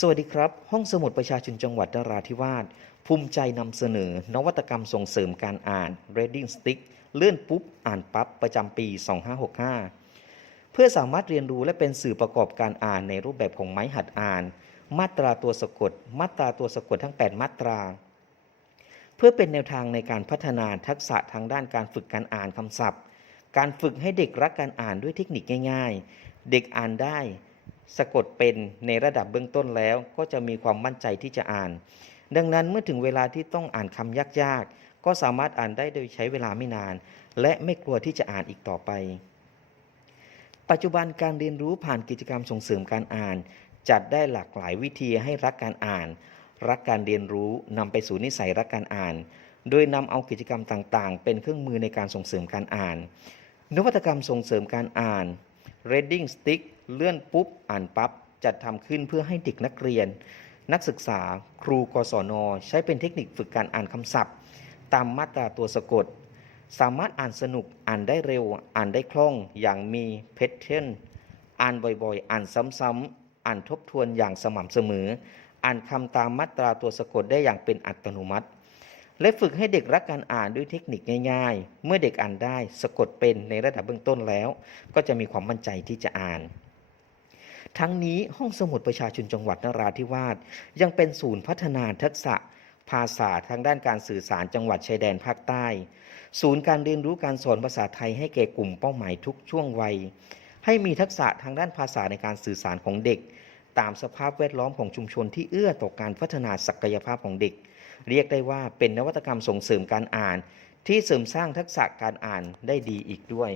สวัสดีครับ ห้องสมุดประชาชนจังหวัดนราธิวาสภูมิใจนำเสนอ นวัตกรรมส่งเสริมการอ่าน Reading Stick เลื่อนปุ๊บ อ่านปั๊บ ประจำปี 2565 เพื่อสามารถเรียนรู้และเป็นสื่อประกอบการอ่านในรูปแบบของไม้หัดอ่าน มาตราตัวสะกด มาตราตัวสะกดทั้ง 8 มาตรา เพื่อเป็นแนวทางในการพัฒนาทักษะทางด้านการฝึกการอ่านคำศัพท์ การฝึกให้เด็กรักการอ่านด้วยเทคนิคง่าย ๆ เด็กอ่านได้ สะกดเป็นในระดับเบื้องต้นแล้วก็จะมีความมั่นใจที่จะอ่าน ดังนั้นเมื่อถึงเวลาที่ต้องอ่านคำยากๆ ก็สามารถอ่านได้โดยใช้เวลาไม่นาน และไม่กลัวที่จะอ่านอีกต่อไป ปัจจุบันการเรียนรู้ผ่านกิจกรรมส่งเสริมการอ่าน จัดได้หลากหลายวิธีให้รักการอ่าน รักการเรียนรู้นำไปสู่นิสัยรักการอ่าน โดยนำเอากิจกรรมต่างๆ เป็นเครื่องมือในการส่งเสริมการอ่าน นวัตกรรมส่งเสริมการอ่าน Reading Stick เลื่อนปุ๊บอ่านปั๊บจัดทำขึ้นเพื่อให้เด็กนักเรียน นักศึกษา ครูกศน ใช้เป็นเทคนิคฝึกการอ่านคำศัพท์ ตามมาตราตัวสะกด สามารถอ่านสนุกอ่านได้เร็ว อ่านได้คล่องอย่างมีเพชเทนอ่านบ่อยๆ อ่านซ้ำๆอ่านทบทวนอย่างสม่ำเสมอ อ่านคำตามมาตราตัวสะกดได้อย่างเป็นอัตโนมัติ และฝึกให้เด็กรักการอ่านด้วยเทคนิคง่าย ๆ เมื่อเด็กอ่านได้สะกดเป็นในระดับเบื้องต้นแล้ว ก็จะมีความมั่นใจที่จะอ่าน ทั้งนี้ห้องสมุดประชาชนจังหวัดนราธิวาสยังเป็นศูนย์พัฒนาทักษะ ภาษาทางด้านการสื่อสารจังหวัดชายแดนภาคใต้ ศูนย์การเรียนรู้การสอนภาษาไทยให้แก่กลุ่มเป้าหมายทุกช่วงวัย ให้มีทักษะทางด้านภาษาในการสื่อสารของเด็ก ตามสภาพแวดล้อมของชุมชนที่เอื้อต่อการพัฒนาศักยภาพของเด็ก เรียกได้ว่าเป็นนวัตกรรมส่งเสริมการอ่าน ที่เสริมสร้างทักษะการอ่านได้ดีอีกด้วย